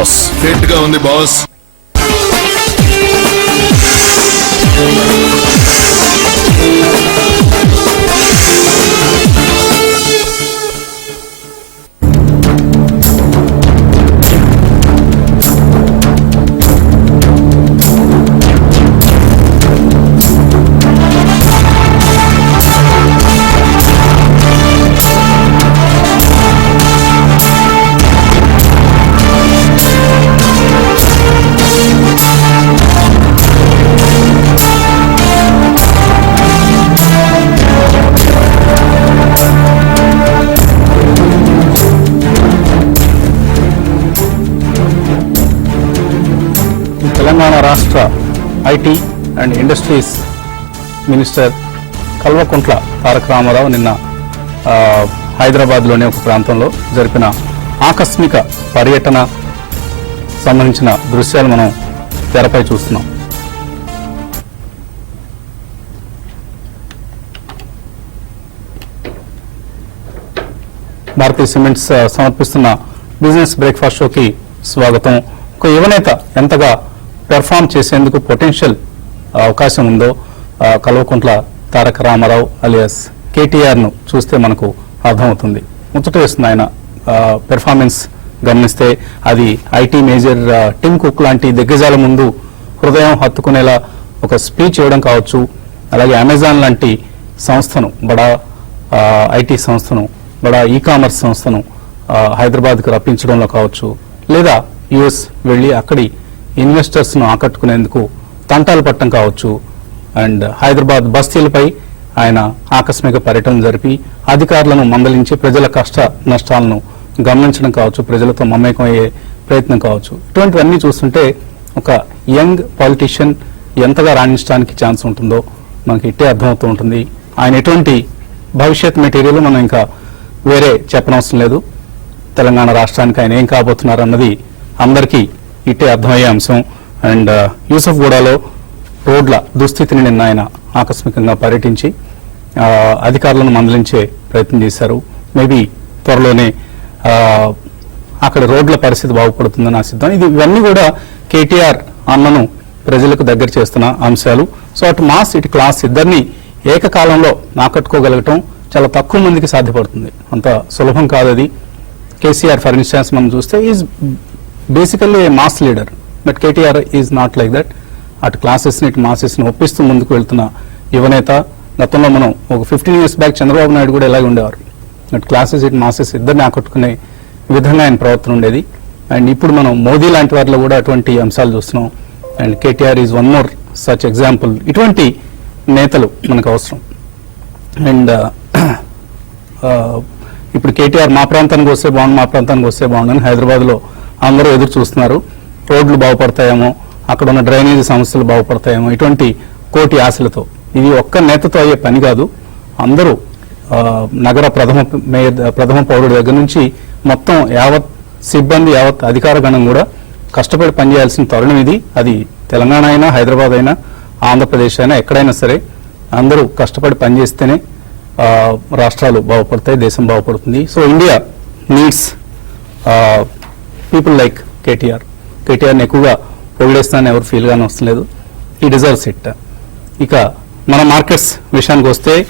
Boss. Fit గా ఉంది boss. Telangana రాష్ట్ర IT and industries minister Kalvakuntla Taraka Rama Rao నిన్న హైదరాబాద్లోని ఒక ప్రాంతంలో జరిపిన ఆకస్మిక పర్యటన సంబంధించిన దృశ్యాలు మనం తెరపై చూస్తున్నాం. భారతీయ సిమెంట్స్ సమర్పిస్తున్న బిజినెస్ బ్రేక్ఫాస్ట్ షోకి స్వాగతం. ఒక యువనేత ఎంతగా పెర్ఫామ్ చేసేందుకు పొటెన్షియల్ అవకాశం ఉందో కల్వకుంట్ల తారక రామారావు అలియాస్ కేటీఆర్ను చూస్తే మనకు అర్థమవుతుంది. ముచ్చట వేస్తుంది ఆయన పెర్ఫార్మెన్స్ గమనిస్తే. అది ఐటీ మేజర్ టిమ్ కుక్ లాంటి దిగ్గజాల ముందు హృదయం హత్తుకునేలా ఒక స్పీచ్ ఇవ్వడం కావచ్చు, అలాగే అమెజాన్ లాంటి సంస్థను, బడా ఐటీ సంస్థను, బడా ఈ కామర్స్ సంస్థను హైదరాబాద్కు రప్పించడంలో కావచ్చు, లేదా యుఎస్ వెళ్ళి అక్కడి ఇన్వెస్టర్స్ను ఆకట్టుకునేందుకు తంటాలు పట్టడం కావచ్చు. అండ్ హైదరాబాద్ బస్తీలపై ఆయన ఆకస్మిక పర్యటన జరిపి అధికారులను మందలించి ప్రజల కష్ట నష్టాలను గమనించడం కావచ్చు, ప్రజలతో మమేకం అయ్యే ప్రయత్నం కావచ్చు. ఇటువంటివన్నీ చూస్తుంటే ఒక యంగ్ పాలిటీషియన్ ఎంతగా రాణించడానికి ఛాన్స్ ఉంటుందో మనకి ఇట్టే అర్థమవుతూ ఉంటుంది. ఆయన ఎటువంటి భవిష్యత్ మెటీరియల్ మనం ఇంకా వేరే చెప్పనవసరం లేదు. తెలంగాణ రాష్ట్రానికి ఆయన ఏం కాబోతున్నారు అన్నది అందరికీ ఇట్టే అర్థమయ్యే అంశం. అండ్ యూసఫ్గూడలో రోడ్ల దుస్థితిని నిన్న ఆయన ఆకస్మికంగా పర్యటించి అధికారులను మందలించే ప్రయత్నం చేశారు. మేబీ త్వరలోనే అక్కడ రోడ్ల పరిస్థితి బాగుపడుతుందని ఆశిద్దాం. ఇవన్నీ కూడా కేటీఆర్ అన్నను ప్రజలకు దగ్గర చేస్తున్న అంశాలు. సో అటు మాస్ ఇటు క్లాస్ ఇద్దరిని ఏకకాలంలో ఆకట్టుకోగలగటం చాలా తక్కువ మందికి సాధ్యపడుతుంది. అంత సులభం కాదు అది. కేసీఆర్ ఫర్ ఇన్స్టాన్స్ మనం చూస్తే is basically a mass leader, but KTR is not like that. అటు క్లాసెస్ని ఇటు మాసెస్ని ఒప్పిస్తూ ముందుకు వెళ్తున్న యువనేత. గతంలో మనం ఒక 15 years బ్యాక్ చంద్రబాబు నాయుడు కూడా ఇలాగే ఉండేవారు. అటు క్లాసెస్ ఇటు మాసెస్ ఇద్దరిని ఆకట్టుకునే విధంగా ఆయన ప్రవర్తన ఉండేది. అండ్ ఇప్పుడు మనం మోదీ లాంటి వారిలో కూడా అటువంటి అంశాలు చూస్తున్నాం. And KTR is one more such example. ఇటువంటి నేతలు మనకు అవసరం. అండ్ ఇప్పుడు కేటీఆర్ మా ప్రాంతానికి వస్తే బాగుండు, మా ప్రాంతానికి వస్తే బాగుండని హైదరాబాద్లో అందరూ ఎదురు చూస్తున్నారు. రోడ్లు బాగుపడతాయేమో, అక్కడ ఉన్న డ్రైనేజీ సమస్యలు బాగుపడతాయేమో, ఇటువంటి కోటి ఆశలతో. ఇది ఒక్క నేతతో అయ్యే పని కాదు. అందరూ నగర ప్రథమ పౌరుడి దగ్గర నుంచి మొత్తం యావత్ సిబ్బంది, యావత్ అధికార గణం కూడా కష్టపడి పనిచేయాల్సిన తరుణం ఇది. అది తెలంగాణ అయినా, హైదరాబాద్ అయినా, ఆంధ్రప్రదేశ్ అయినా, ఎక్కడైనా సరే అందరూ కష్టపడి పనిచేస్తేనే రాష్ట్రాలు బాగుపడతాయి, దేశం బాగుపడుతుంది. So India needs people like KTR. కేటీఆర్ని ఎక్కువగా పొగిడేస్తానని ఎవరు ఫీల్ గానే వస్తలేదు. ఈ డిజర్వ్స్ ఇట్. ఇక మన మార్కెట్స్ విషయానికి వస్తే